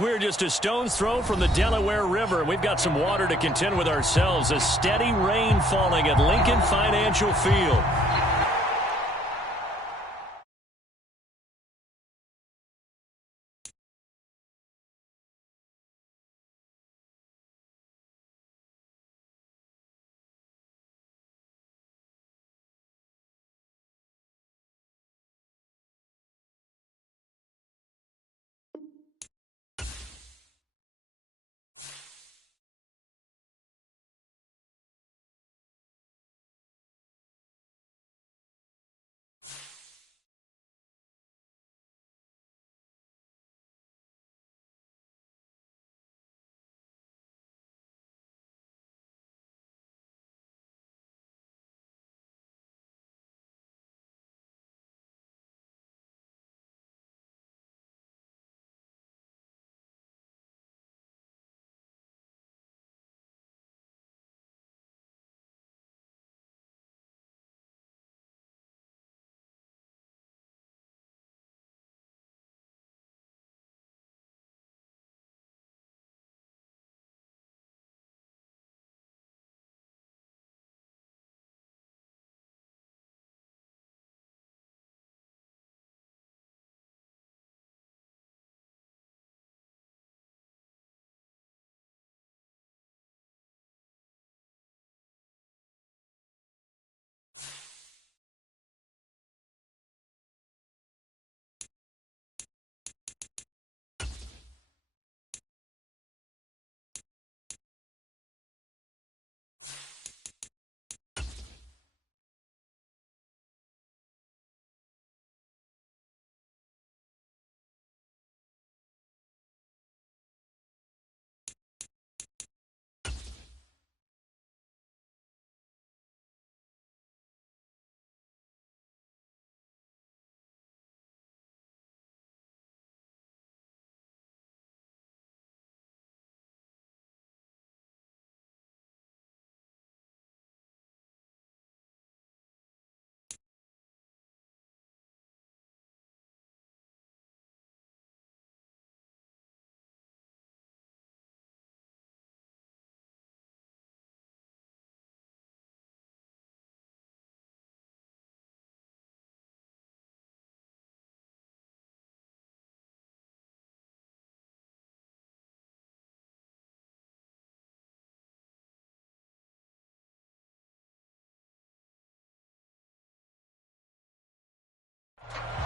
We're just a stone's throw from the Delaware River, and we've got some water to contend with ourselves. A steady rain falling at Lincoln Financial Field.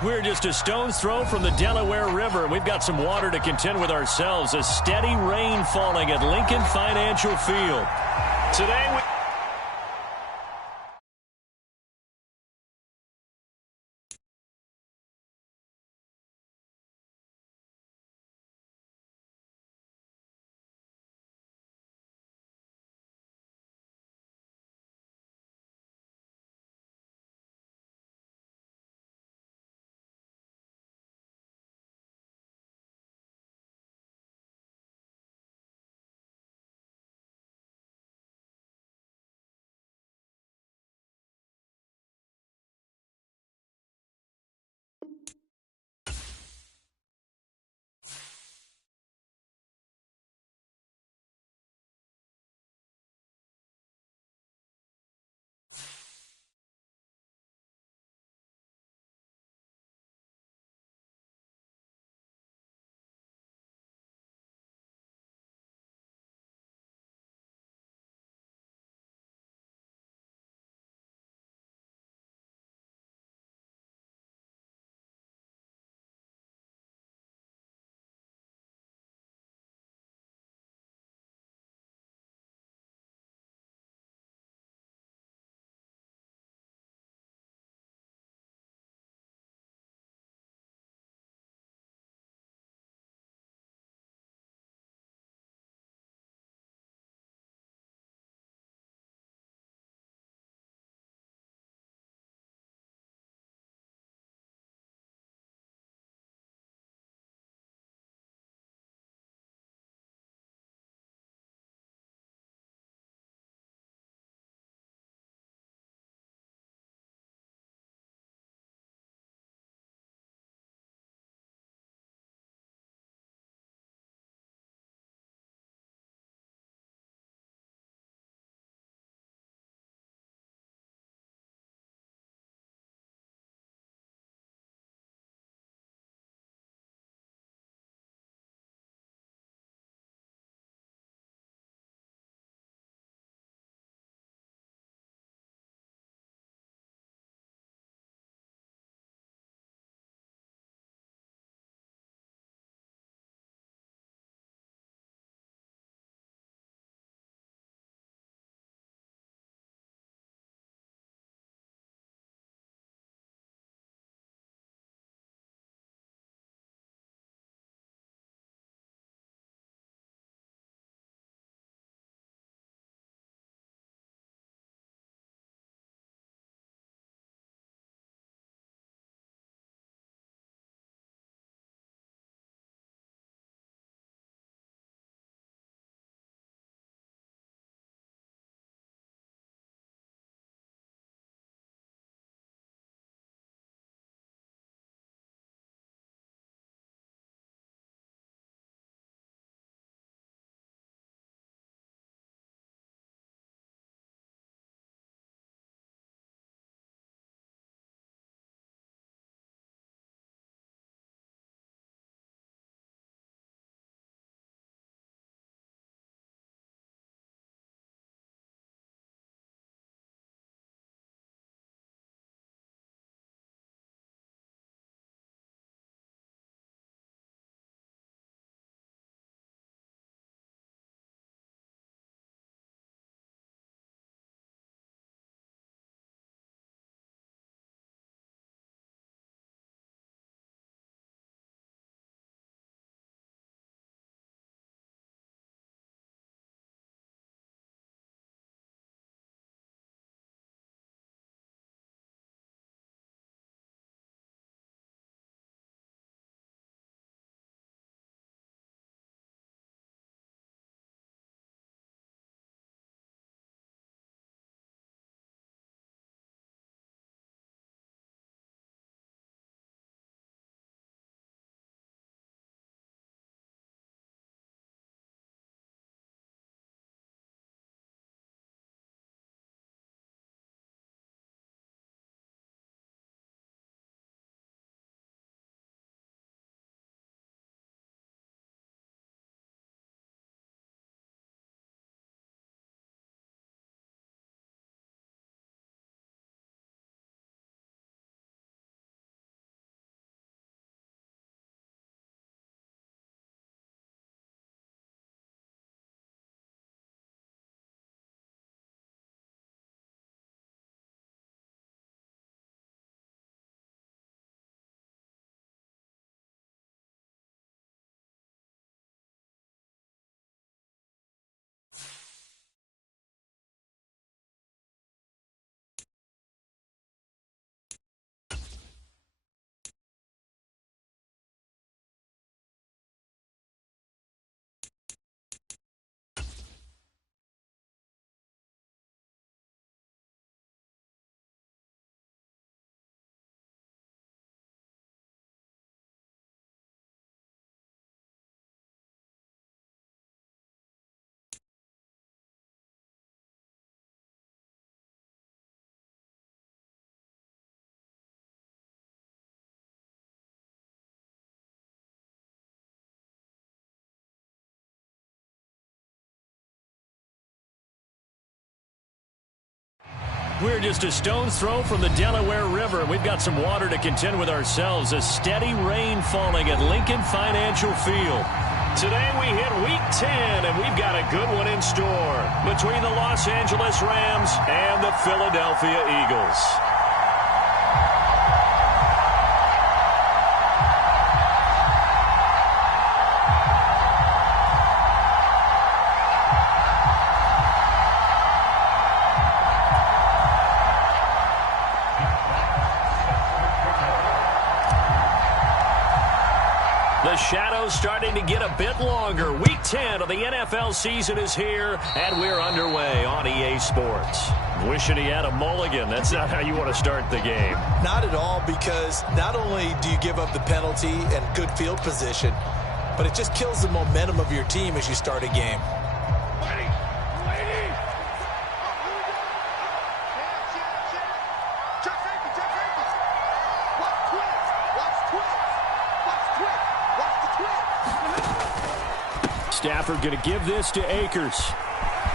We're just a stone's throw from the Delaware River, and we've got some water to contend with ourselves. A steady rain falling at Lincoln Financial Field. Today we We're just a stone's throw from the Delaware River, and we've got some water to contend with ourselves. A steady rain falling at Lincoln Financial Field. Today we hit Week 10, and we've got a good one in store between the Los Angeles Rams and the Philadelphia Eagles. The shadow's starting to get a bit longer. Week 10 of the NFL season is here, and we're underway on EA Sports. Wishing he had a mulligan. That's not how you want to start the game. Not at all, because not only do you give up the penalty and good field position, but it just kills the momentum of your team as you start a game. Stafford going to give this to Akers.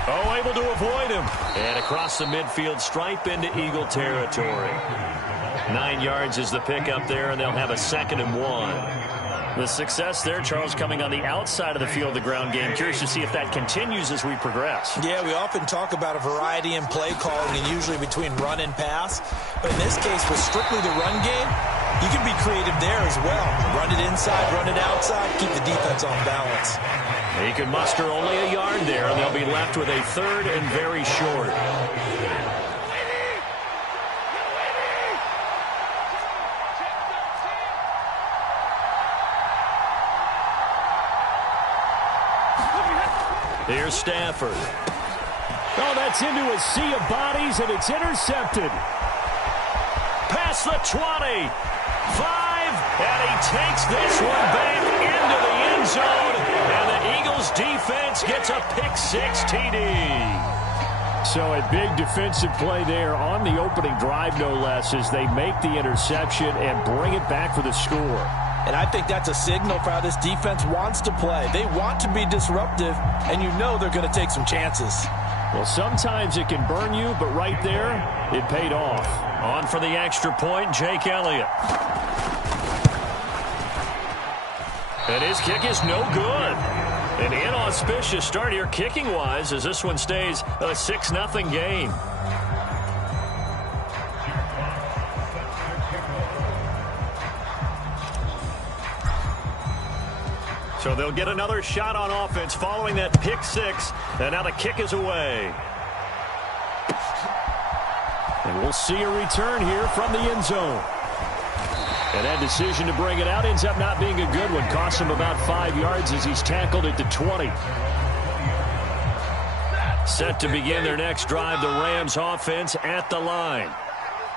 Oh, able to avoid him. And across the midfield stripe into Eagle territory. 9 yards is the pickup there, and they'll have a 2nd and 1. The success there, Charles, coming on the outside of the field, the ground game. Curious to see if that continues as we progress. Yeah, we often talk about a variety in play calling, and usually between run and pass. But in this case, with strictly the run game, you can be creative there as well. Run it inside, run it outside, keep the defense on balance. He can muster only a yard there, and they'll be left with a 3rd and very short. Here's Stafford. Oh, that's into a sea of bodies, and it's intercepted. Past the 20. 5, and he takes this one back into the end zone, and the Eagles defense gets a pick-6 TD. So a big defensive play there on the opening drive, no less, as they make the interception and bring it back for the score. And I think that's a signal for how this defense wants to play. They want to be disruptive, and you know they're going to take some chances. Well, sometimes it can burn you, but right there, it paid off. On for the extra point, Jake Elliott. And his kick is no good. An inauspicious start here kicking-wise as this one stays a 6-0 game. So they'll get another shot on offense following that pick-6, and now the kick is away. And we'll see a return here from the end zone. And that decision to bring it out ends up not being a good one. Costs him about 5 yards as he's tackled at the 20. Set to begin their next drive, the Rams offense at the line.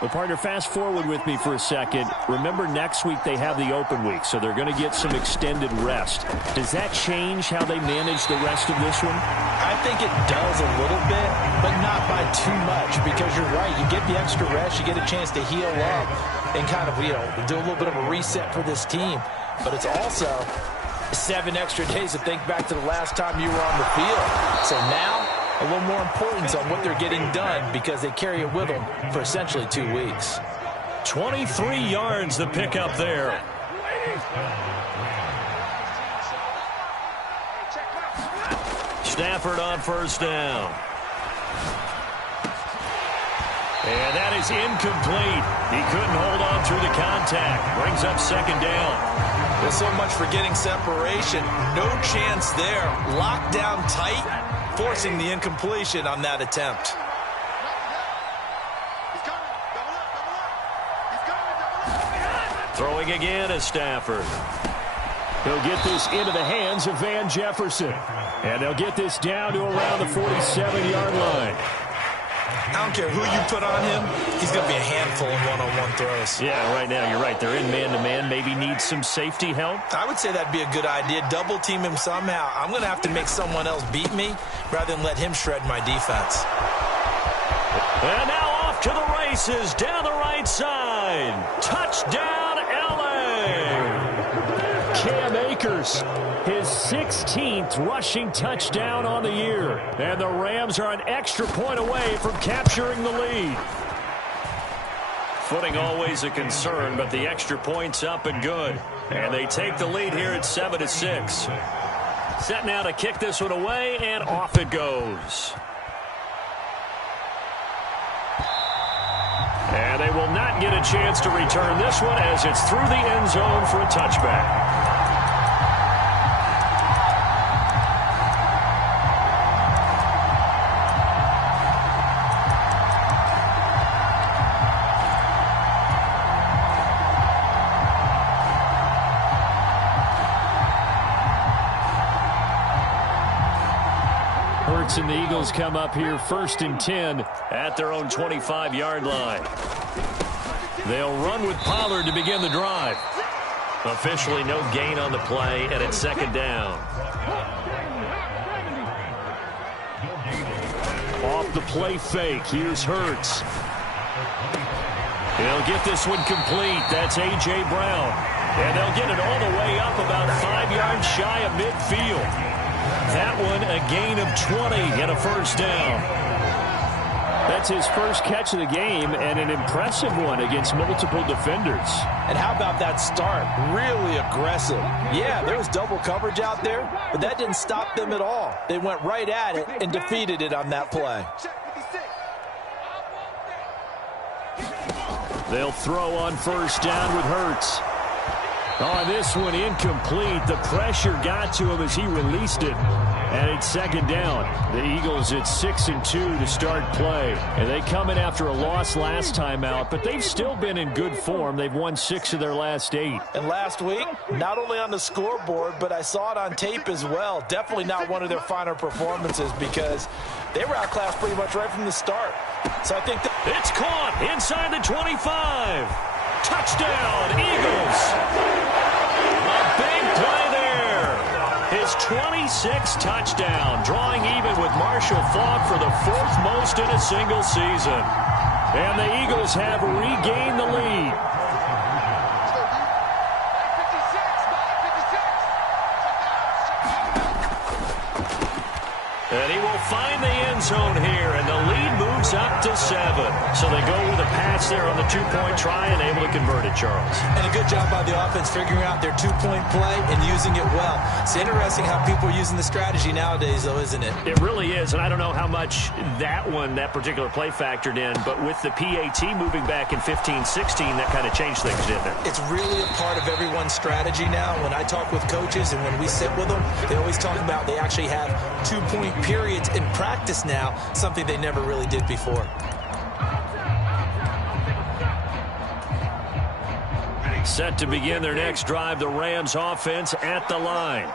Well, partner, fast forward with me for a second. Remember, next week they have the open week, so they're going to get some extended rest. Does that change how they manage the rest of this one? I think it does a little bit, but not by too much, because you're right. You get the extra rest, you get a chance to heal up and kind of, do a little bit of a reset for this team. But it's also 7 extra days to think back to the last time you were on the field. So now, a little more importance on what they're getting done because they carry it with them for essentially 2 weeks. 23 yards the pickup there. Stafford on first down. And that is incomplete. He couldn't hold on through the contact. Brings up 2nd down. Well, so much for getting separation. No chance there. Locked down tight, forcing the incompletion on that attempt. Throwing again is Stafford. He'll get this into the hands of Van Jefferson. And they'll get this down to around the 47-yard line. I don't care who you put on him, he's going to be a handful in one-on-one throws. Yeah, right now, you're right. They're in man-to-man. Maybe need some safety help. I would say that'd be a good idea. Double team him somehow. I'm going to have to make someone else beat me rather than let him shred my defense. And now off to the races down the right side. Touchdown, L.A. Cam Akers. His 16th rushing touchdown on the year. And the Rams are an extra point away from capturing the lead. Footing always a concern, but the extra point's up and good. And they take the lead here at 7-6. Set now to kick this one away, and off it goes. And they will not get a chance to return this one as it's through the end zone for a touchback. And the Eagles come up here 1st and 10 at their own 25-yard line. They'll run with Pollard to begin the drive. Officially no gain on the play, and it's 2nd down. Off the play fake, here's Hurts. He'll get this one complete. That's A.J. Brown. And they'll get it all the way up about 5 yards shy of midfield. That one a gain of 20 and a 1st down. That's his first catch of the game and an impressive one against multiple defenders. And how about that start? Really aggressive. Yeah, there was double coverage out there, but that didn't stop them at all. They went right at it and defeated it on that play. They'll throw on 1st down with Hurts. Oh, this one incomplete. The pressure got to him as he released it. And it's 2nd down. The Eagles at 6-2 to start play. And they come in after a loss last time out, but they've still been in good form. They've won 6 of their last 8. And last week, not only on the scoreboard, but I saw it on tape as well. Definitely not one of their finer performances because they were outclassed pretty much right from the start. So I think it's caught inside the 25. Touchdown, Eagles. A big play there. His 26th touchdown, drawing even with Marshall Faulk for the 4th most in a single season. And the Eagles have regained the lead. And he will find the end zone here, and the lead moves up to 7. So they go with a pass there on the 2-point try and able to convert it, Charles. And a good job by the offense figuring out their 2-point play and using it well. It's interesting how people are using the strategy nowadays, though, isn't it? It really is, and I don't know how much that particular play factored in, but with the PAT moving back in 15-16, that kind of changed things, didn't it? It's really a part of everyone's strategy now. When I talk with coaches and when we sit with them, they always talk about they actually have 2-point periods in practice now, something they never really did before. Set to begin their next drive, the Rams offense at the line.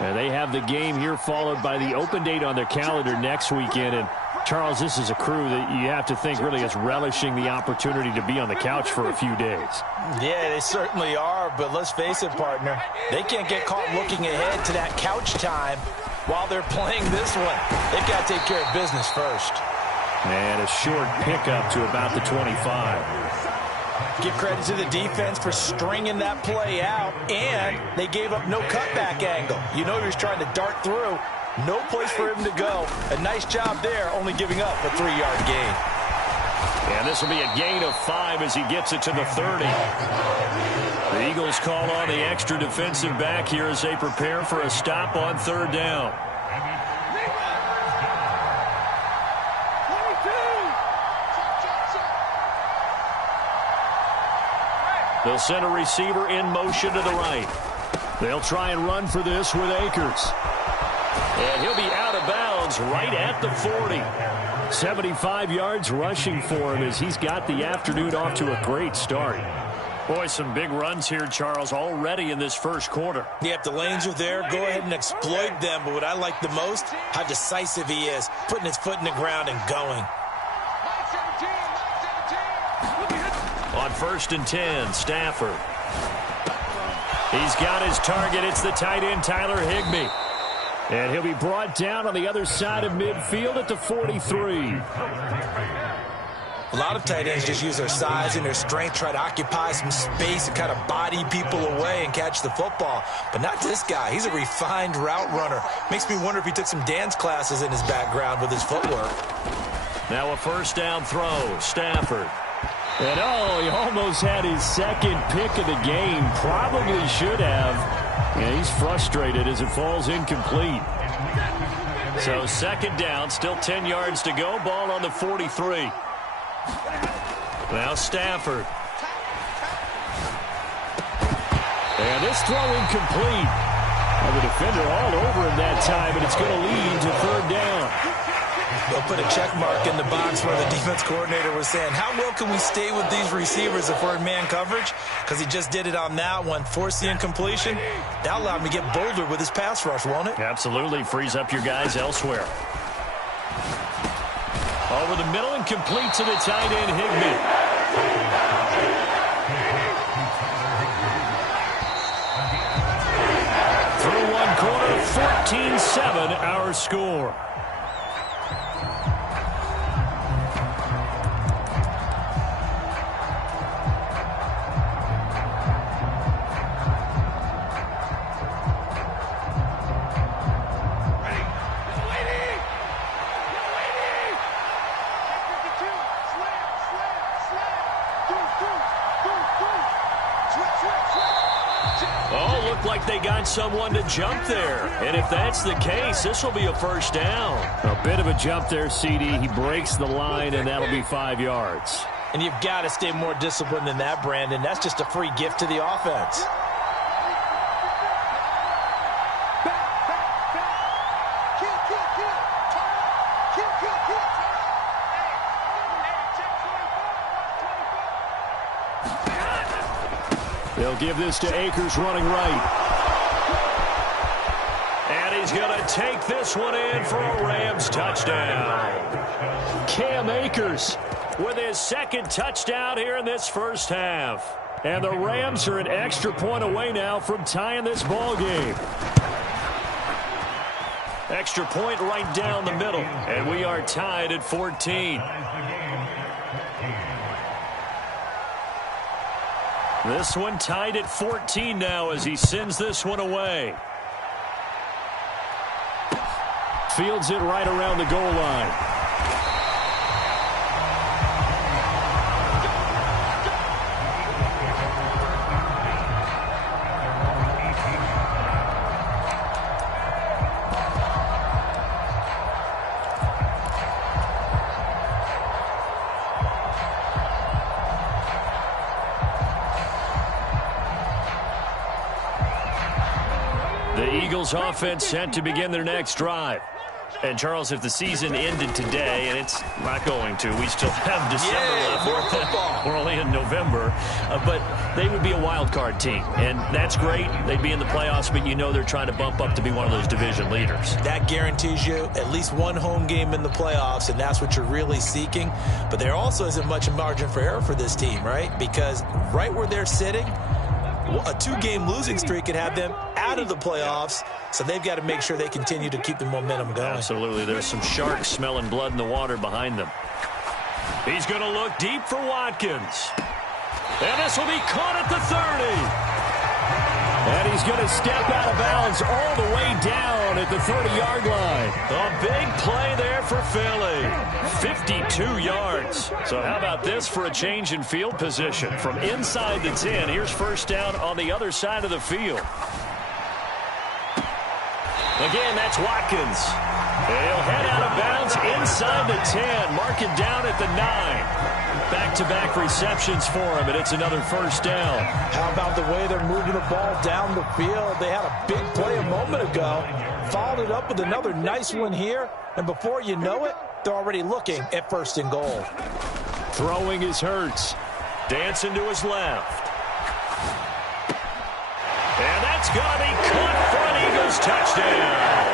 And they have the game here followed by the open date on their calendar next weekend. And Charles, this is a crew that you have to think really is relishing the opportunity to be on the couch for a few days. Yeah, they certainly are, but let's face it, partner. They can't get caught looking ahead to that couch time while they're playing this one. They've got to take care of business first. And a short pickup to about the 25. Give credit to the defense for stringing that play out, and they gave up no cutback angle. You know he was trying to dart through. No place for him to go. A nice job there, only giving up a 3-yard gain. And this will be a gain of 5 as he gets it to the 30. The Eagles call on the extra defensive back here as they prepare for a stop on 3rd down. They'll send a receiver in motion to the right. They'll try and run for this with Akers. And he'll be out of bounds right at the 40. 75 yards rushing for him as he's got the afternoon off to a great start. Boy, some big runs here, Charles, already in this first quarter. Yep, the lanes are there. Go ahead and exploit them. But what I like the most, how decisive he is, putting his foot in the ground and going. On 1st and 10, Stafford. He's got his target. It's the tight end, Tyler Higbee. And he'll be brought down on the other side of midfield at the 43. A lot of tight ends just use their size and their strength, try to occupy some space and kind of body people away and catch the football. But not this guy. He's a refined route runner. Makes me wonder if he took some dance classes in his background with his footwork. Now a first down throw, Stafford. And he almost had his second pick of the game. Probably should have. Yeah, he's frustrated as it falls incomplete. So second down, still 10 yards to go. Ball on the 43. Now Stafford. And this throw incomplete. Well, the defender all over him that time, and it's going to lead to third down. They'll put a check mark in the box where the defense coordinator was saying, how well can we stay with these receivers if we're in man coverage? Because he just did it on that one. Force the incompletion. That allowed him to get bolder with his pass rush, won't it? Absolutely. Frees up your guys elsewhere. Over the middle and complete to the tight end, Higbee. Through one quarter, 14-7 our score. They got someone to jump there. And if that's the case, this will be a first down. A bit of a jump there, CD. He breaks the line, and that'll be 5 yards. And you've got to stay more disciplined than that, Brandon. That's just a free gift to the offense. They'll give this to Akers running right. He's going to take this one in for a Rams touchdown. Cam Akers with his second touchdown here in this first half. And the Rams are an extra point away now from tying this ball game. Extra point right down the middle. And we are tied at 14. This one tied at 14 now as he sends this one away. Fields it right around the goal line. The Eagles offense set to begin their next drive. And, Charles, if the season ended today, and it's not going to, we still have December left. We're only in November. But they would be a wild card team. And that's great. They'd be in the playoffs, but you know they're trying to bump up to be one of those division leaders. That guarantees you at least one home game in the playoffs, and that's what you're really seeking. But there also isn't much margin for error for this team, right? Because right where they're sitting, a two-game losing streak could have them out of the playoffs, so they've got to make sure they continue to keep the momentum going. Absolutely. There's some sharks smelling blood in the water behind them. He's going to look deep for Watkins. And this will be caught at the 30. And he's going to step out of bounds all the way down at the 30-yard line. A big play there for Philly. 52 yards. So how about this for a change in field position? From inside the 10, here's first down on the other side of the field. Again, that's Watkins. He'll head out of bounds inside the 10. Mark it down at the 9. Back-to-back receptions for him, and it's another first down. How about the way they're moving the ball down the field? They had a big play a moment ago. Followed it up with another nice one here, and before you know it, they're already looking at first and goal. Throwing is Hurts. Dancing to his left. And that's going to be caught for an Eagles touchdown.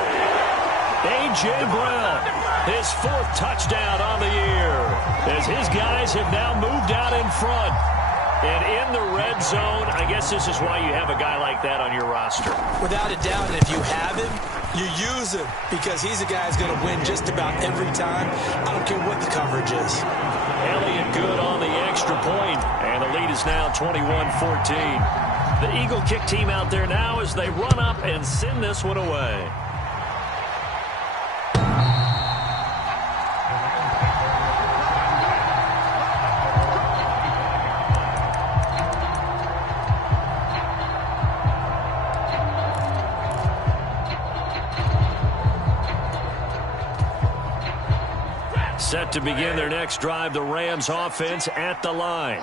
A.J. Brown, his 4th touchdown on the year, as his guys have now moved out in front. And in the red zone, I guess this is why you have a guy like that on your roster. Without a doubt, and if you have him, you use him, because he's a guy who's going to win just about every time. I don't care what the coverage is. Elliott now 21-14. The Eagle kick team out there now as they run up and send this one away. Set to begin their next drive, the Rams offense at the line.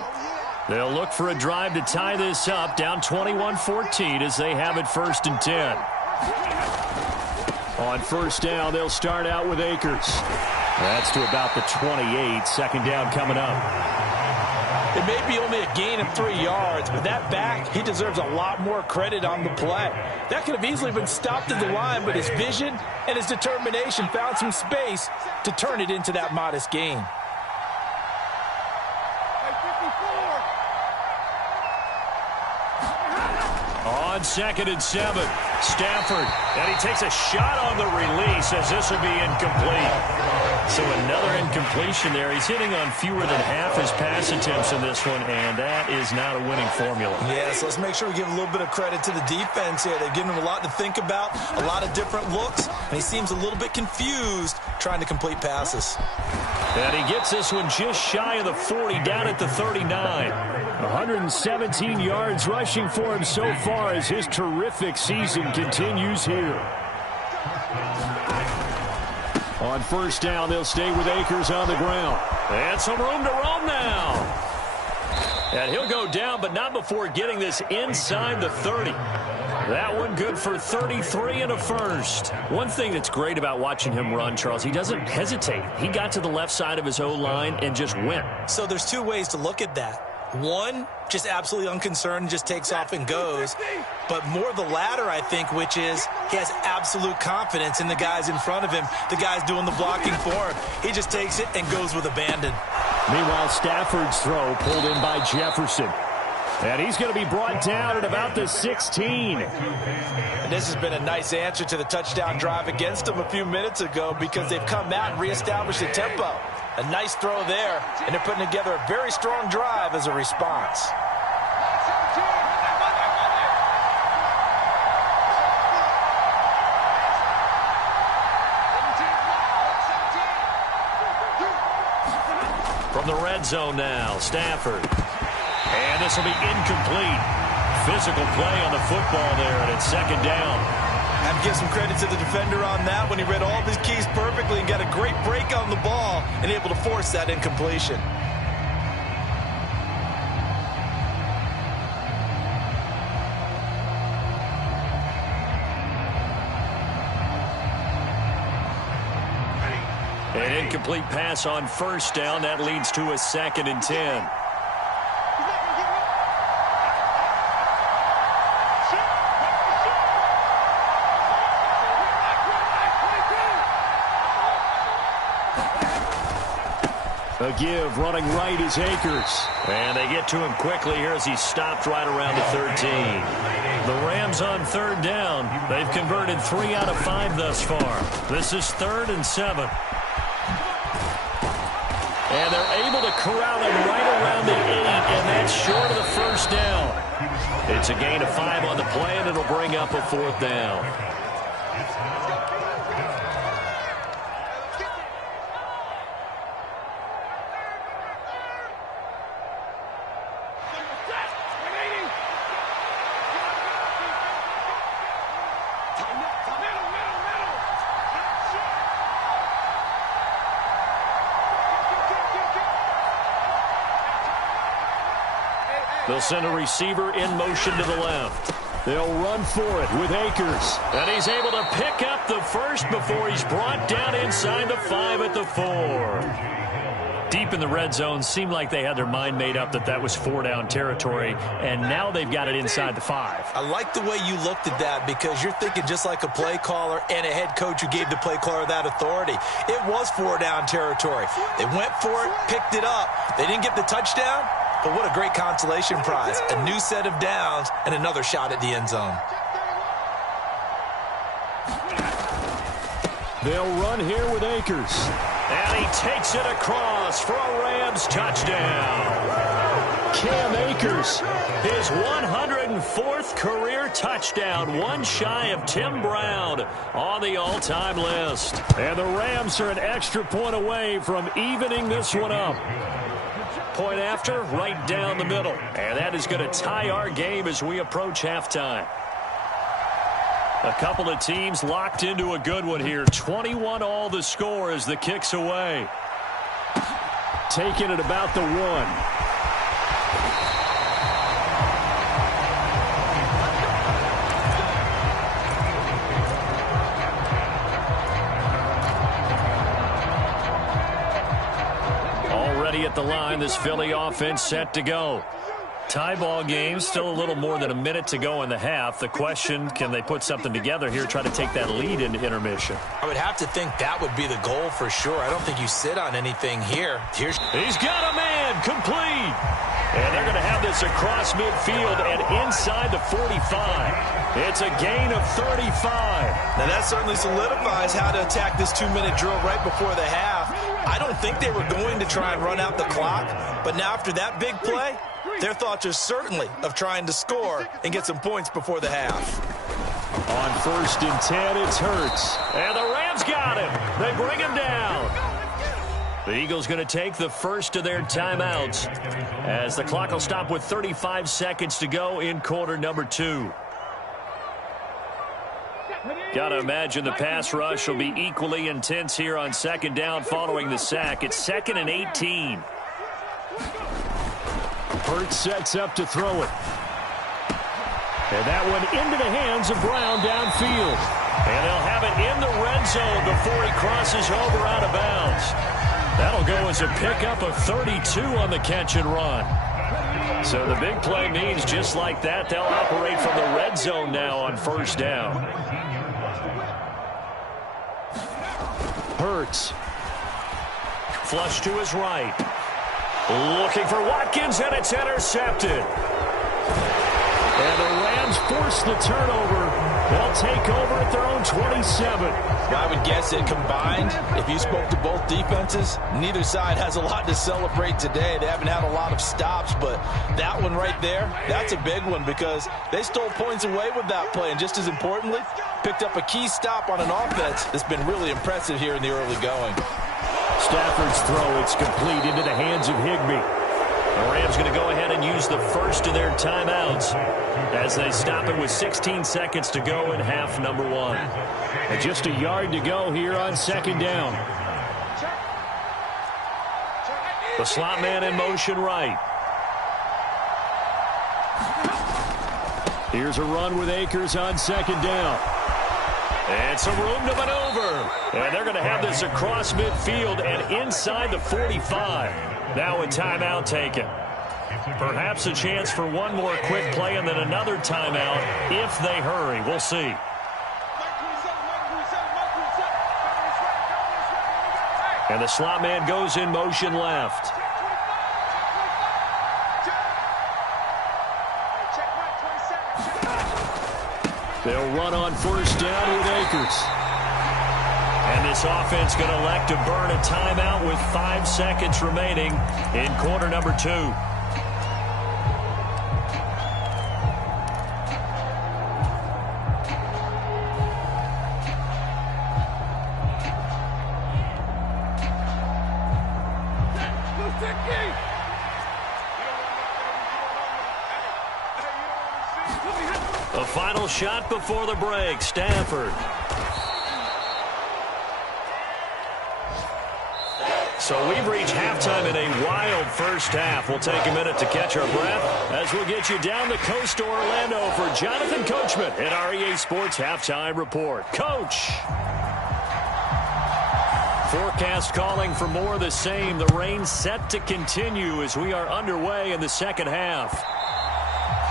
They'll look for a drive to tie this up, down 21-14 as they have it 1st and 10. On 1st down, they'll start out with Akers. That's to about the 28, 2nd down coming up. It may be only a gain of 3 yards, but that back, he deserves a lot more credit on the play. That could have easily been stopped at the line, but his vision and his determination found some space to turn it into that modest gain. On 2nd and 7, Stafford, and he takes a shot on the release as this will be incomplete. So another incompletion there. He's hitting on fewer than half his pass attempts in this one, and that is not a winning formula. Yeah, so let's make sure we give a little bit of credit to the defense here. They've given him a lot to think about, a lot of different looks, and he seems a little bit confused trying to complete passes. And he gets this one just shy of the 40, down at the 39. 117 yards rushing for him so far as his terrific season continues here. On 1st down, they'll stay with Akers on the ground. And some room to roam now. And he'll go down, but not before getting this inside the 30. That one good for 33 and a first. One thing that's great about watching him run, Charles, he doesn't hesitate. He got to the left side of his O-line and just went. So there's two ways to look at that. One, just absolutely unconcerned, just takes off and goes. But more the latter, I think, which is he has absolute confidence in the guys in front of him, the guys doing the blocking for him. He just takes it and goes with abandon. Meanwhile, Stafford's throw pulled in by Jefferson. And he's going to be brought down at about the 16. And this has been a nice answer to the touchdown drive against them a few minutes ago because they've come out and reestablished the tempo. A nice throw there, and they're putting together a very strong drive as a response. From the red zone now, Stafford. And this will be incomplete. Physical play on the football there, and it's 2nd down. I have to give some credit to the defender on that when he read all of his keys perfectly and got a great break on the ball and able to force that incompletion. An incomplete pass on 1st down. That leads to a 2nd and 10. A give, running right is Akers. And they get to him quickly here as he stopped right around the 13. The Rams on 3rd down. They've converted 3 out of 5 thus far. This is 3rd and 7. And they're able to corral him right around the 8, and that's short of the 1st down. It's a gain of 5 on the play, and it'll bring up a 4th down. They'll send a receiver in motion to the left. They'll run for it with Akers. And he's able to pick up the first before he's brought down inside the 5 at the 4. Deep in the red zone, seemed like they had their mind made up that that was 4-down territory, and now they've got it inside the 5. I like the way you looked at that because you're thinking just like a play caller and a head coach who gave the play caller that authority. It was 4-down territory. They went for it, picked it up. They didn't get the touchdown, but what a great consolation prize. A new set of downs and another shot at the end zone. They'll run here with Akers. And he takes it across for a Rams touchdown. Cam Akers. His 104th career touchdown, one shy of Tim Brown on the all-time list. And the Rams are an extra point away from evening this one up. Point after, right down the middle. And that is going to tie our game as we approach halftime. A couple of teams locked into a good one here. 21 all the score as the kick's away. Taking it about the 1. Already at the line, this Philly offense set to go. Tie ball game, still a little more than a minute to go in the half. The question, can they put something together here, try to take that lead into intermission? I would have to think that would be the goal for sure. I don't think you sit on anything here. He's got a man, complete. And they're going to have this across midfield and inside the 45. It's a gain of 35. Now that certainly solidifies how to attack this 2-minute drill right before the half. I don't think they were going to try and run out the clock, but now after that big play, their thoughts are certainly of trying to score and get some points before the half. On 1st and 10, it's Hurts. And the Rams got him. They bring him down. The Eagles going to take the first of their timeouts as the clock will stop with 35 seconds to go in quarter number 2. Got to imagine the pass rush will be equally intense here on 2nd down following the sack. It's 2nd and 18. Hurts sets up to throw it. And that one into the hands of Brown downfield. And they'll have it in the red zone before he crosses over out of bounds. That'll go as a pickup of 32 on the catch and run. So the big play means just like that, they'll operate from the red zone now on 1st down. Hurts. Flush to his right. Looking for Watkins, and it's intercepted. And the Rams force the turnover. They'll take over at their own 27. I would guess it combined, if you spoke to both defenses, neither side has a lot to celebrate today. They haven't had a lot of stops, but that one right there, that's a big one because they stole points away with that play. And just as importantly, picked up a key stop on an offense that's been really impressive here in the early going. Stafford's throw, it's complete into the hands of Higbee. The Rams going to go ahead and use the first of their timeouts as they stop it with 16 seconds to go in half number 1. And just a yard to go here on 2nd down. The slot man in motion right. Here's a run with Akers on 2nd down. And some room to maneuver. And they're going to have this across midfield and inside the 45. Now a timeout taken. Perhaps a chance for one more quick play and then another timeout if they hurry. We'll see. And the slot man goes in motion left. They'll run on 1st down with Akers. And this offense going to elect to burn a timeout with 5 seconds remaining in quarter number 2. A final shot before the break. Stafford. So we've reached halftime in a wild first half. We'll take a minute to catch our breath as we'll get you down the coast to Orlando for Jonathan Coachman at our EA Sports Halftime Report. Coach. Forecast calling for more of the same. The rain set to continue as we are underway in the second half.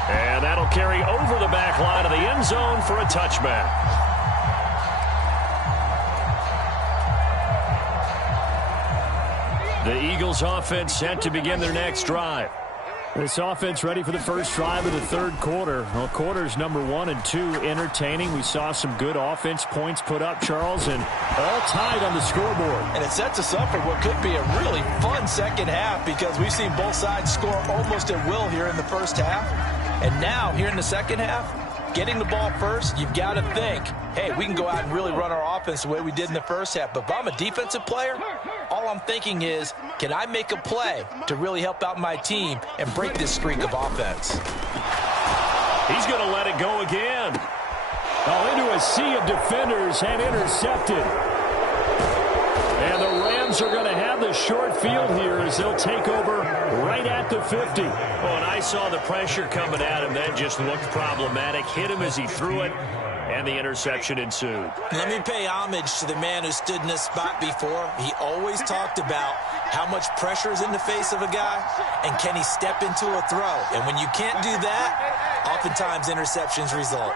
And that'll carry over the back line of the end zone for a touchback. The Eagles offense set to begin their next drive. This offense ready for the first drive of the third quarter. Well, quarters number 1 and 2 entertaining. We saw some good offense points put up, Charles, and all tied on the scoreboard. And it sets us up for what could be a really fun second half because we've seen both sides score almost at will here in the first half. And now, here in the second half, getting the ball first, you've got to think, hey, we can go out and really run our offense the way we did in the first half. But if I'm a defensive player, all I'm thinking is, can I make a play to really help out my team and break this streak of offense? He's going to let it go again. Oh, into a sea of defenders and intercepted. And the Rams are going to have the short field here as they'll take over right at the 50. Oh, and I saw the pressure coming at him. That just looked problematic. Hit him as he threw it, and the interception ensued. Let me pay homage to the man who stood in this spot before. He always talked about how much pressure is in the face of a guy, and can he step into a throw. And when you can't do that, oftentimes interceptions result.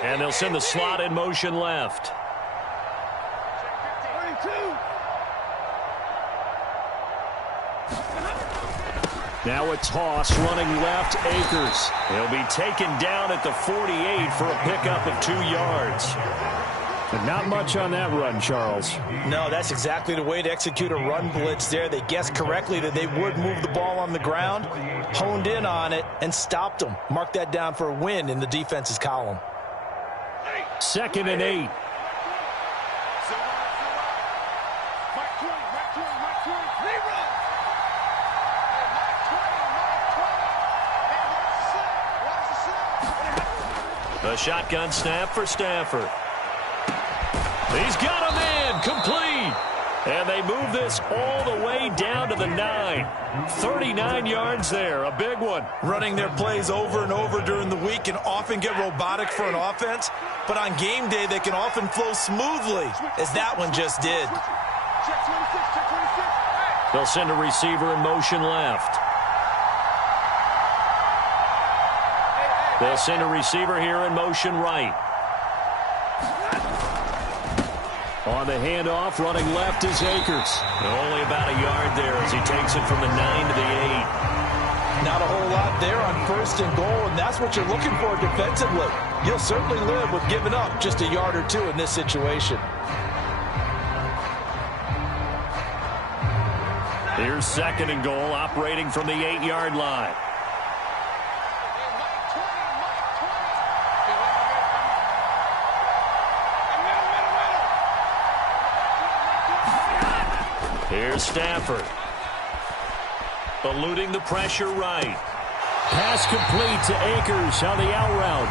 And they'll send the slot in motion left. Now a toss running left, Akers. He'll be taken down at the 48 for a pickup of 2 yards. But not much on that run, Charles. No, that's exactly the way to execute a run blitz there. They guessed correctly that they would move the ball on the ground, honed in on it, and stopped them. Mark that down for a win in the defense's column. 2nd and 8. A shotgun snap for Stafford. He's got a man, complete. And they move this all the way down to the 9. 39 yards there, a big one. Running their plays over and over during the week can often get robotic for an offense, but on game day they can often flow smoothly, as that one just did. They'll send a receiver in motion left. They'll send a receiver here in motion right. On the handoff, running left is Akers. Only about a yard there as he takes it from the 9 to the 8. Not a whole lot there on 1st and goal, and that's what you're looking for defensively. You'll certainly live with giving up just a yard or 2 in this situation. Here's 2nd and goal, operating from the 8-yard line. Here's Stafford. Eluding the pressure right. Pass complete to Akers on the out route.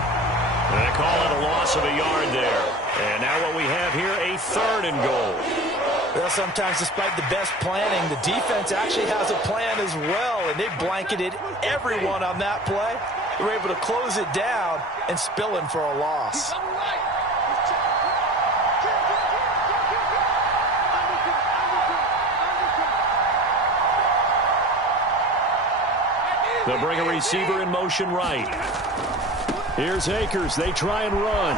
They call it a loss of a yard there. And now what we have here, a 3rd and goal. Well, sometimes despite the best planning, the defense actually has a plan as well, and they blanketed everyone on that play. They were able to close it down and spill in for a loss. They'll bring a receiver in motion right. Here's Akers. They try and run.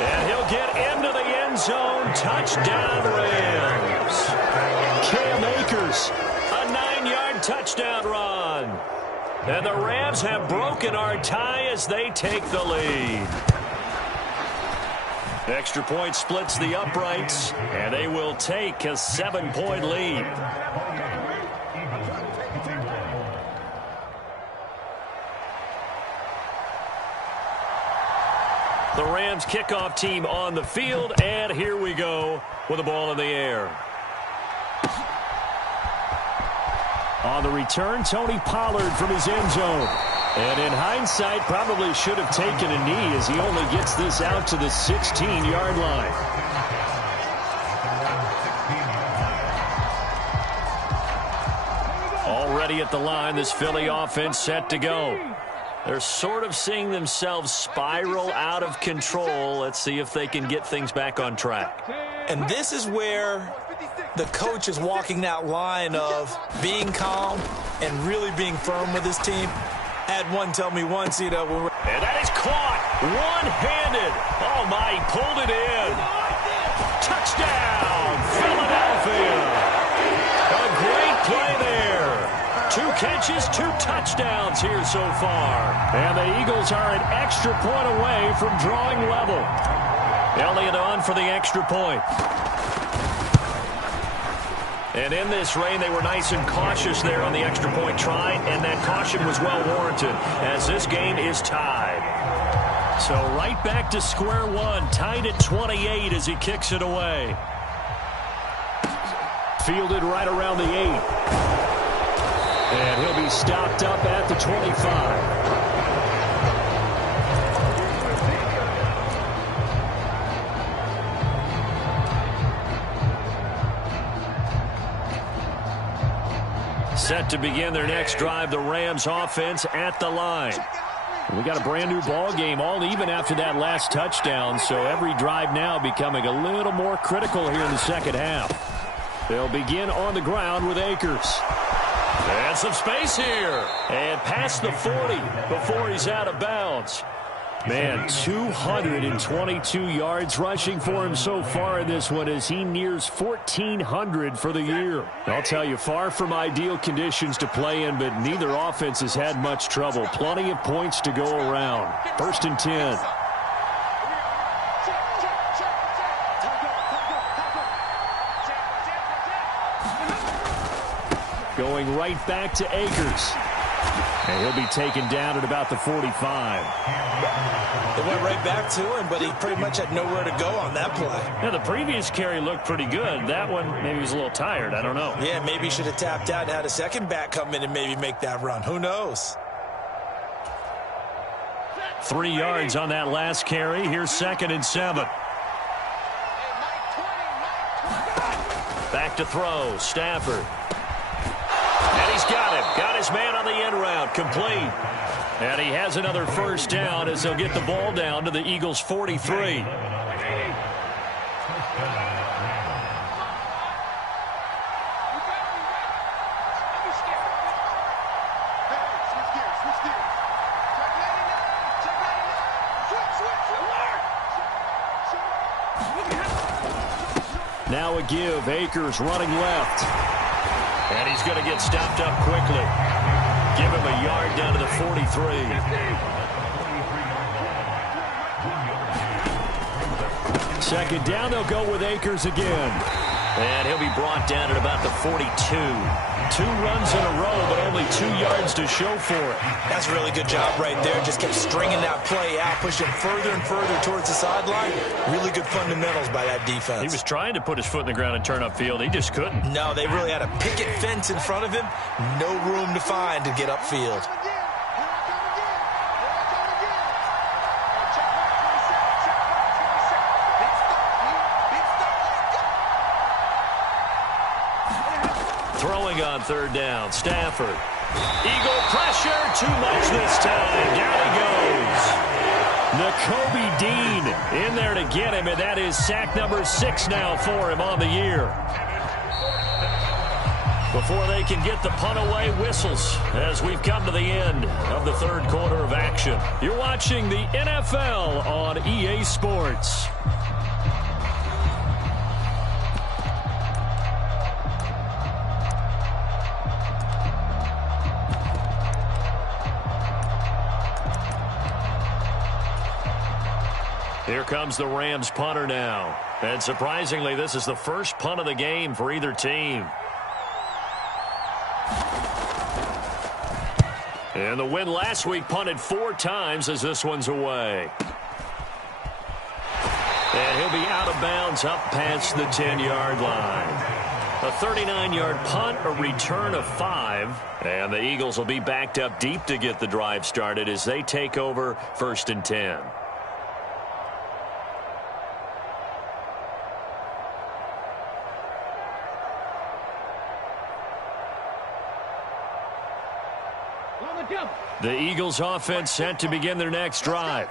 And he'll get into the end zone. Touchdown, Rams. Cam Akers, a 9-yard touchdown run. And the Rams have broken our tie as they take the lead. Extra point splits the uprights, and they will take a 7-point lead. The Rams kickoff team on the field, and here we go with the ball in the air. On the return, Tony Pollard from his end zone. And in hindsight, probably should have taken a knee as he only gets this out to the 16-yard line. Already at the line, this Philly offense set to go. They're sort of seeing themselves spiral out of control. Let's see if they can get things back on track. And this is where the coach is walking that line of being calm and really being firm with his team. I had one tell me once, and that is caught one-handed. Oh, my, he pulled it in. Touchdown, Philadelphia. A great play there. 2 catches, 2 touchdowns here so far. And the Eagles are an extra point away from drawing level. Elliott on for the extra point. And in this rain, they were nice and cautious there on the extra point try, and that caution was well warranted as this game is tied. So right back to square one, tied at 28 as he kicks it away. Fielded right around the 8. And he'll be stopped up at the 25. Set to begin their next drive, the Rams offense at the line. We got a brand new ball game, all even after that last touchdown, so every drive now becoming a little more critical here in the second half. They'll begin on the ground with Akers. And some space here. And past the 40 before he's out of bounds. Man, 222 yards rushing for him so far in this one as he nears 1,400 for the year. I'll tell you, far from ideal conditions to play in, but neither offense has had much trouble. Plenty of points to go around. 1st and 10. Going right back to Akers. And he'll be taken down at about the 45. They went right back to him, but he pretty much had nowhere to go on that play. Yeah, the previous carry looked pretty good. That one, maybe he was a little tired. I don't know. Yeah, maybe he should have tapped out and had a second back come in and maybe make that run. Who knows? 3 yards on that last carry. Here's 2nd and 7. Back to throw. Stafford. And he's got him. Got his man on the end route. Complete. And he has another first down as they'll get the ball down to the Eagles' 43. Now a give. Akers running left. And he's going to get stopped up quickly. Give him a yard down to the 43. Second down, they'll go with Akers again. And he'll be brought down at about the 42. 2 runs in a row, but only 2 yards to show for it. That's a really good job right there. Just kept stringing that play out, pushing further and further towards the sideline. Really good fundamentals by that defense. He was trying to put his foot in the ground and turn upfield. He just couldn't. No, they really had a picket fence in front of him. No room to find to get upfield. Throwing on 3rd down, Stafford. Eagle pressure, too much this time. Down he goes. Nakobe Dean in there to get him, and that is sack number 6 now for him on the year. Before they can get the punt away, whistles as we've come to the end of the 3rd quarter of action. You're watching the NFL on EA Sports. Here comes the Rams punter now. And surprisingly, this is the first punt of the game for either team. And the win last week punted 4 times as this one's away. And he'll be out of bounds up past the 10-yard line. A 39-yard punt, a return of 5. And the Eagles will be backed up deep to get the drive started as they take over 1st and 10. The Eagles offense set to begin their next drive.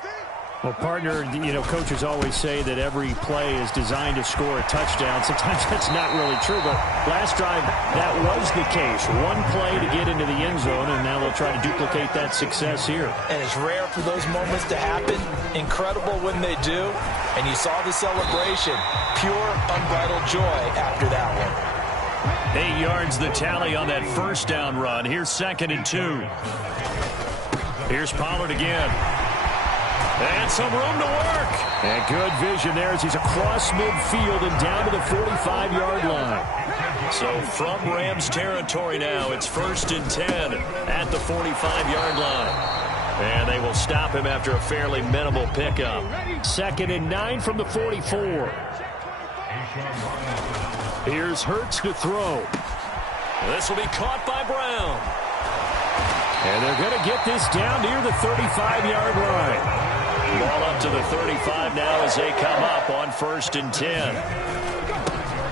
Well, partner, you know, coaches always say that every play is designed to score a touchdown. Sometimes that's not really true, but last drive, that was the case. One play to get into the end zone, and now they'll try to duplicate that success here. And it's rare for those moments to happen. Incredible when they do. And you saw the celebration. Pure, unbridled joy after that one. 8 yards the tally on that first down run. Here's 2nd and 2. Here's Pollard again. And some room to work. And good vision there as he's across midfield and down to the 45-yard line. So from Rams territory now, it's 1st and 10 at the 45-yard line. And they will stop him after a fairly minimal pickup. 2nd and 9 from the 44. Here's Hurts to throw. This will be caught by Brown. And they're going to get this down near the 35-yard line. Ball up to the 35 now as they come up on 1st and 10.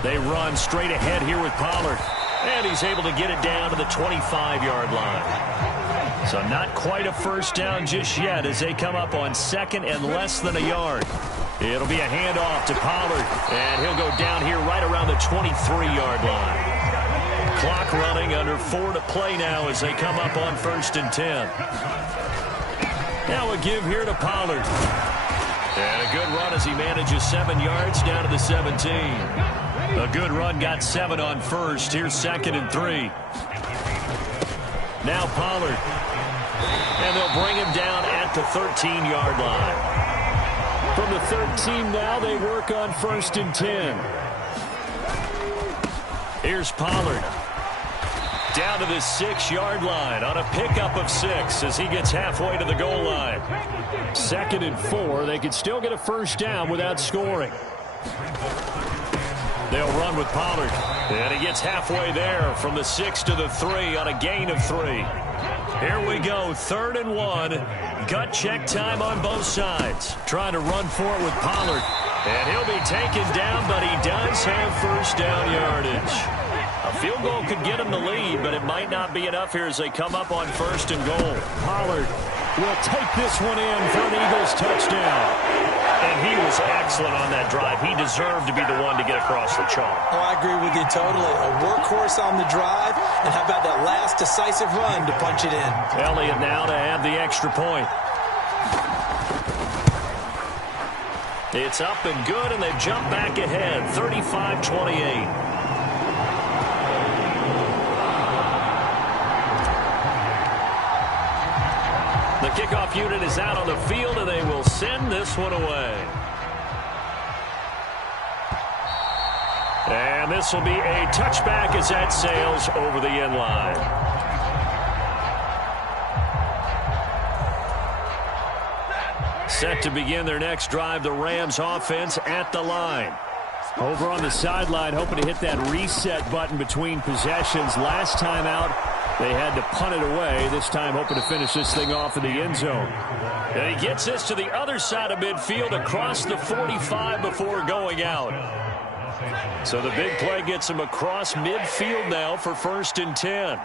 They run straight ahead here with Pollard. And he's able to get it down to the 25-yard line. So not quite a first down just yet as they come up on 2nd and less than a yard. It'll be a handoff to Pollard. And he'll go down here right around the 23-yard line. Clock running, under 4 to play now as they come up on 1st and 10. Now a give here to Pollard. And a good run as he manages 7 yards down to the 17. A good run, got 7 on 1st. Here's 2nd and 3. Now Pollard. And they'll bring him down at the 13-yard line. From the 13 now, they work on 1st and 10. Here's Pollard. Down to the 6-yard line on a pickup of 6 as he gets halfway to the goal line. 2nd and 4. They could still get a first down without scoring. They'll run with Pollard. And he gets halfway there from the 6 to the 3 on a gain of 3. Here we go, 3rd and 1. Gut check time on both sides. Trying to run for it with Pollard. And he'll be taken down, but he does have first down yardage. A field goal could get him the lead, but it might not be enough here as they come up on 1st and goal. Pollard will take this one in for an Eagles touchdown. And he was excellent on that drive. He deserved to be the one to get across the chalk. Oh, I agree with you totally. A workhorse on the drive, and how about that last decisive run to punch it in? Elliott now to have the extra point. It's up and good, and they've jumped back ahead, 35-28. The kickoff unit is out on the field, and they will send this one away. And this will be a touchback as that sails over the end line. Set to begin their next drive, the Rams offense at the line. Over on the sideline, hoping to hit that reset button between possessions. Last time out, they had to punt it away. This time hoping to finish this thing off in the end zone. And he gets this to the other side of midfield across the 45 before going out. So the big play gets him across midfield now for 1st and 10.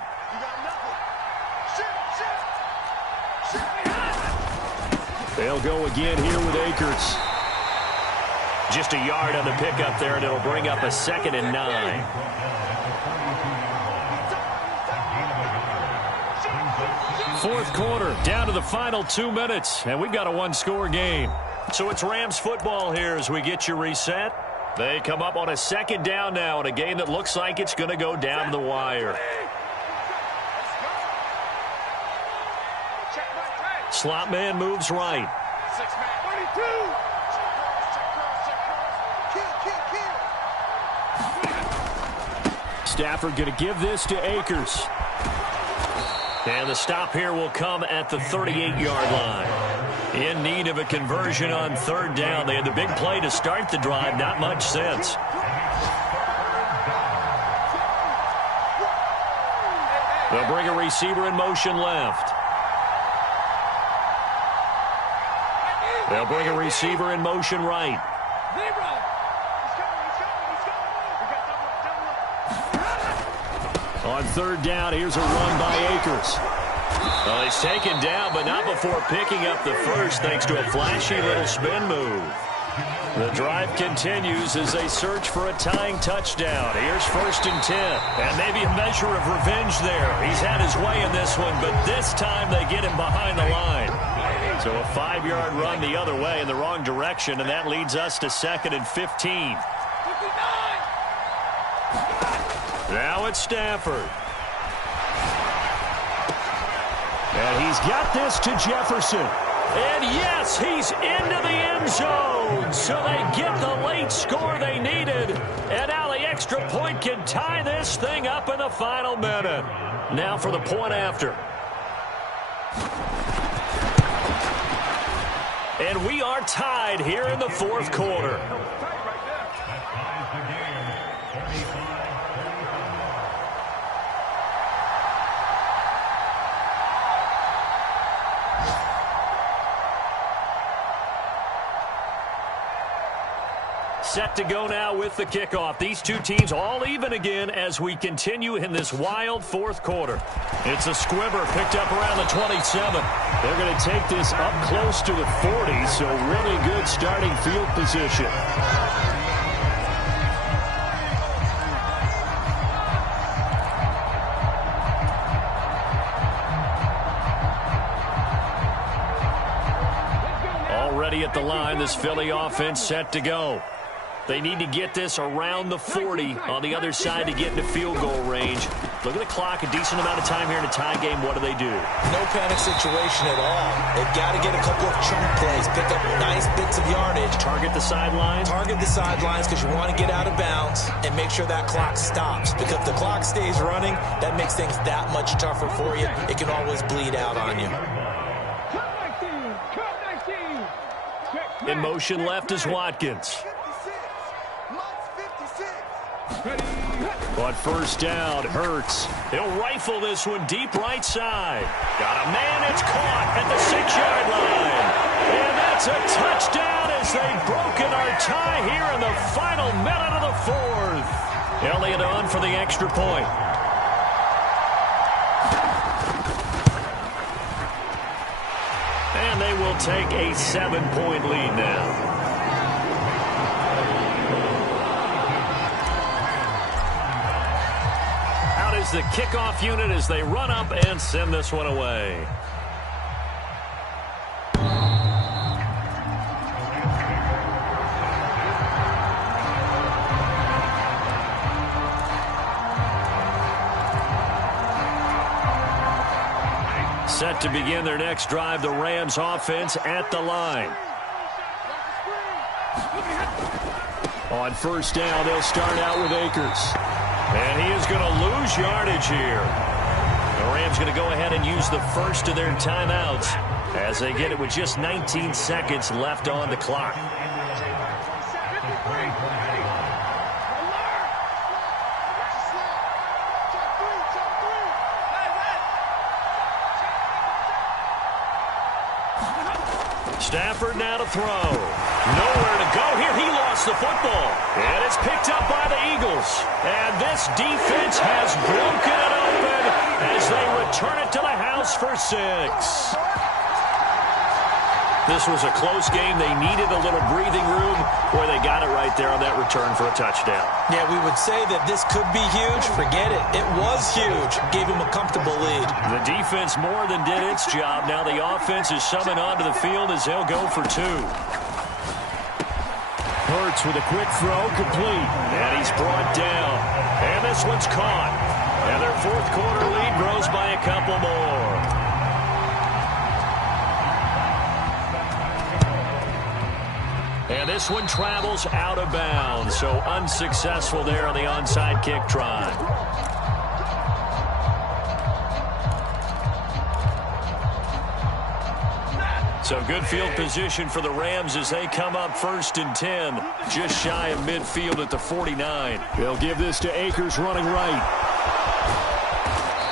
They'll go again here with Akers. Just a yard on the pickup there, and it'll bring up a 2nd and 9. Fourth quarter, down to the final 2 minutes, and we've got a one-score game. So it's Rams football here as we get you reset. They come up on a 2nd down now in a game that looks like it's going to go down to the wire. Slot man moves right. Stafford going to give this to Akers. And the stop here will come at the 38-yard line. In need of a conversion on 3rd down. They had the big play to start the drive. Not much sense. They'll bring a receiver in motion left. They'll bring a receiver in motion right. On 3rd down, here's a run by Akers. Well, he's taken down, but not before picking up the first, thanks to a flashy little spin move. The drive continues as they search for a tying touchdown. Here's 1st and 10, and maybe a measure of revenge there. He's had his way in this one, but this time they get him behind the line. So a 5-yard run the other way in the wrong direction, and that leads us to 2nd and 15. Now it's Stafford. And he's got this to Jefferson. And yes, he's into the end zone. So they get the late score they needed. And now the extra point can tie this thing up in the final minute. Now for the point after. And we are tied here in the fourth quarter. Set to go now with the kickoff. These two teams all even again as we continue in this wild fourth quarter. It's a squibber picked up around the 27. They're going to take this up close to the 40, so really good starting field position. Already at the line, this Philly offense set to go. They need to get this around the 40 on the other side to get into field goal range. Look at the clock, a decent amount of time here in a tie game. What do? No panic situation at all. They've got to get a couple of chunk plays, pick up nice bits of yardage. Target the sidelines? Target the sidelines because you want to get out of bounds and make sure that clock stops. Because if the clock stays running, that makes things that much tougher for you. It can always bleed out on you. In motion left is Watkins. On first down, Hurts. He'll rifle this one deep right side. Got a man, it's caught at the 6-yard line. And that's a touchdown as they've broken our tie here in the final minute of the fourth. Elliott on for the extra point. And they will take a 7-point lead now. Is the kickoff unit as they run up and send this one away. Set to begin their next drive, the Rams offense at the line. On first down, they'll start out with Akers. And he is going to lose yardage here. The Rams going to go ahead and use the first of their timeouts as they get it with just 19 seconds left on the clock. Stafford now to throw. Nowhere to go here. He lost the football. And it's picked up by the Eagles. And this defense has broken it open as they return it to the house for 6. This was a close game. They needed a little breathing room where they got it right there on that return for a touchdown. Yeah, we would say that this could be huge. Forget it. It was huge. Gave him a comfortable lead. The defense more than did its job. Now the offense is summoned onto the field as they'll go for 2. Hurts with a quick throw, complete. And he's brought down. And this one's caught. And their fourth quarter lead grows by a couple more. And this one travels out of bounds, so unsuccessful there on the onside kick try. So good field position for the Rams as they come up 1st and 10, just shy of midfield at the 49. They'll give this to Akers running right.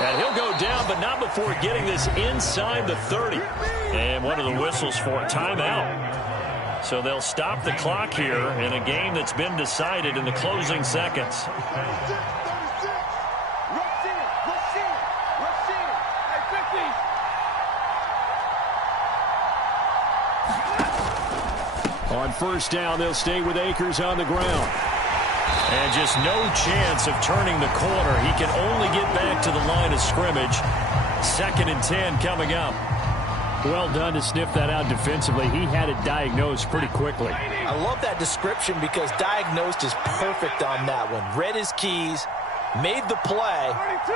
And he'll go down, but not before getting this inside the 30. And one of the whistles for a timeout. So they'll stop the clock here in a game that's been decided in the closing seconds. On first down, they'll stay with Akers on the ground. And just no chance of turning the corner. He can only get back to the line of scrimmage. 2nd and 10 coming up. Well done to sniff that out defensively. He had it diagnosed pretty quickly. I love that description because diagnosed is perfect on that one. Read his keys, made the play,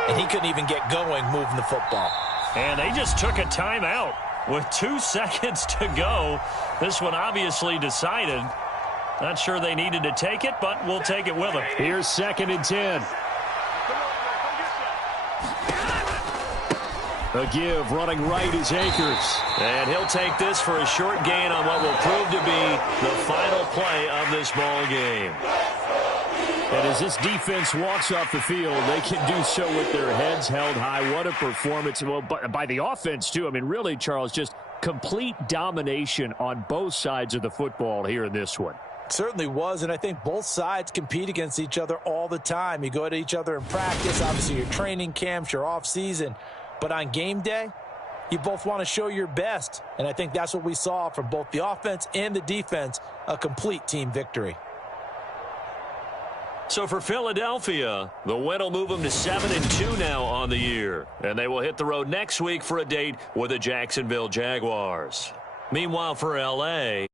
and he couldn't even get going moving the football. And they just took a timeout. with 2 seconds to go. This one obviously decided. Not sure they needed to take it, but we'll take it with them. Here's 2nd and 10. A give, running right is Akers. And he'll take this for a short gain on what will prove to be the final play of this ball game. And as this defense walks off the field, they can do so with their heads held high. What a performance. Well, by the offense, too. I mean, really, Charles, just complete domination on both sides of the football here in this one. Certainly was, and I think both sides compete against each other all the time. You go at each other in practice, obviously your training camps, your off-season. But on game day, you both want to show your best. And I think that's what we saw from both the offense and the defense, a complete team victory. So for Philadelphia, the win will move them to 7-2 now on the year. And they will hit the road next week for a date with the Jacksonville Jaguars. Meanwhile, for L.A.,